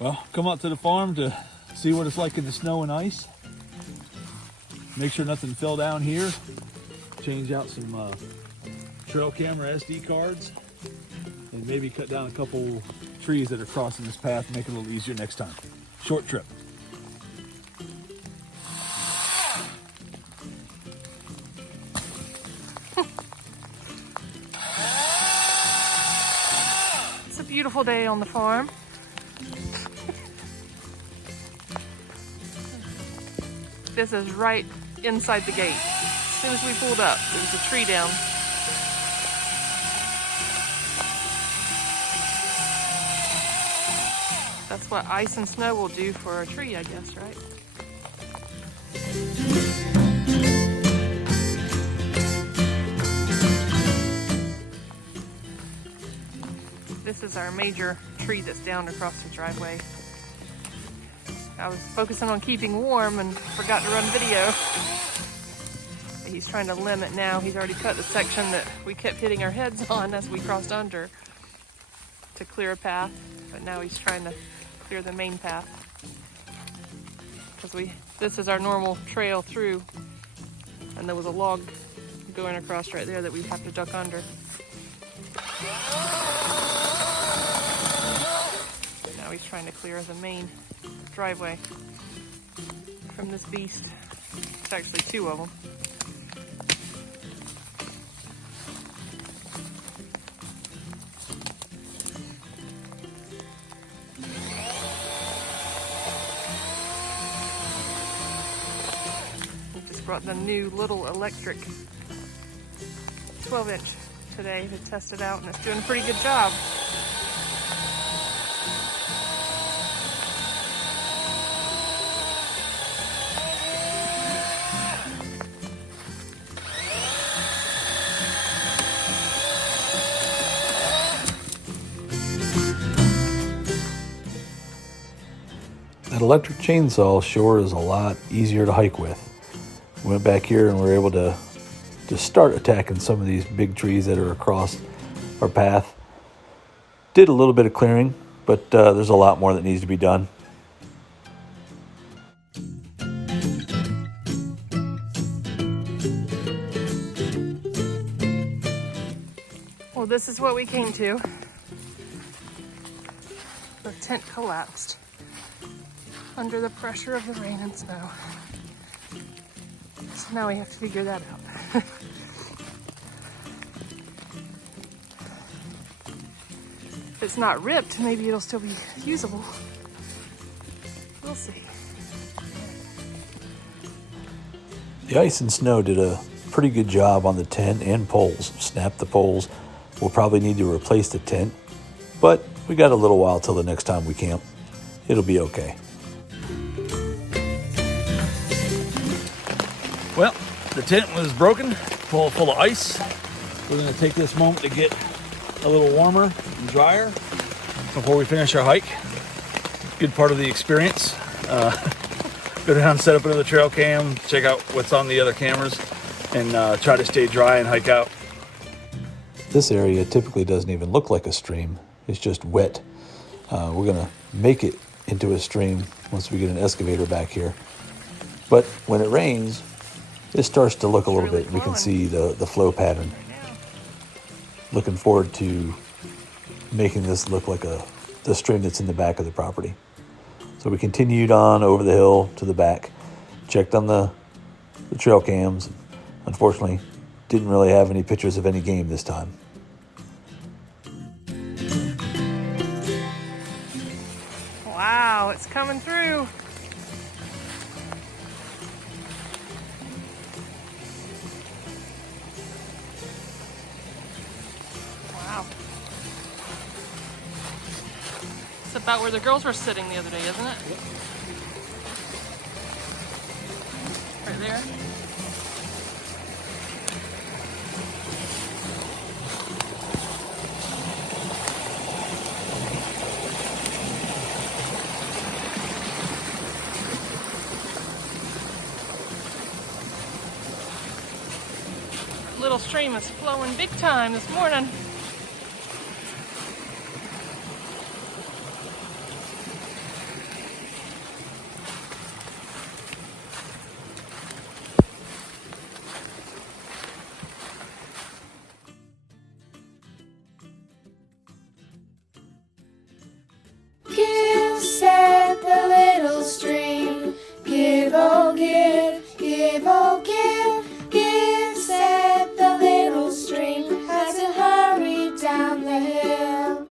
Well, come up to the farm to see what it's like in the snow and ice. Make sure nothing fell down here. Change out some trail camera SD cards and maybe cut down a couple trees that are crossing this path, make it a little easier next time. Short trip. It's a beautiful day on the farm. This is right inside the gate. As soon as we pulled up, there was a tree down. That's what ice and snow will do for a tree, I guess, right? This is our major tree that's down across the driveway. I was focusing on keeping warm and forgot to run video. He's trying to limit now. He's already cut the section that we kept hitting our heads on as we crossed under to clear a path, but now he's trying to clear the main path. Because this is our normal trail through, and there was a log going across right there that we have to duck under. Now he's trying to clear the main driveway from this beast. It's actually two of them. We just brought the new little electric 12-inch today to test it out, and it's doing a pretty good job. That electric chainsaw sure is a lot easier to hike with. We went back here and we were able to start attacking some of these big trees that are across our path. Did a little bit of clearing, but there's a lot more that needs to be done. Well, this is what we came to. The tent collapsed under the pressure of the rain and snow. So now we have to figure that out. If it's not ripped, maybe it'll still be usable. We'll see. The ice and snow did a pretty good job on the tent and poles. Snapped the poles. We'll probably need to replace the tent, but we got a little while till the next time we camp. It'll be okay. Well, the tent was broken, full of ice. We're gonna take this moment to get a little warmer and drier before we finish our hike. Good part of the experience. Go down, set up another trail cam, check out what's on the other cameras, and try to stay dry and hike out. This area typically doesn't even look like a stream. It's just wet. We're gonna make it into a stream once we get an excavator back here. But when it rains, it starts to look a little bit. We can see the flow pattern. Looking forward to making this look like the stream that's in the back of the property. So we continued on over the hill to the back, checked on the trail cams. Unfortunately, didn't really have any pictures of any game this time. Wow, it's coming through. Wow. It's about where the girls were sitting the other day, isn't it? Yep. Right there. Little stream is flowing big time this morning.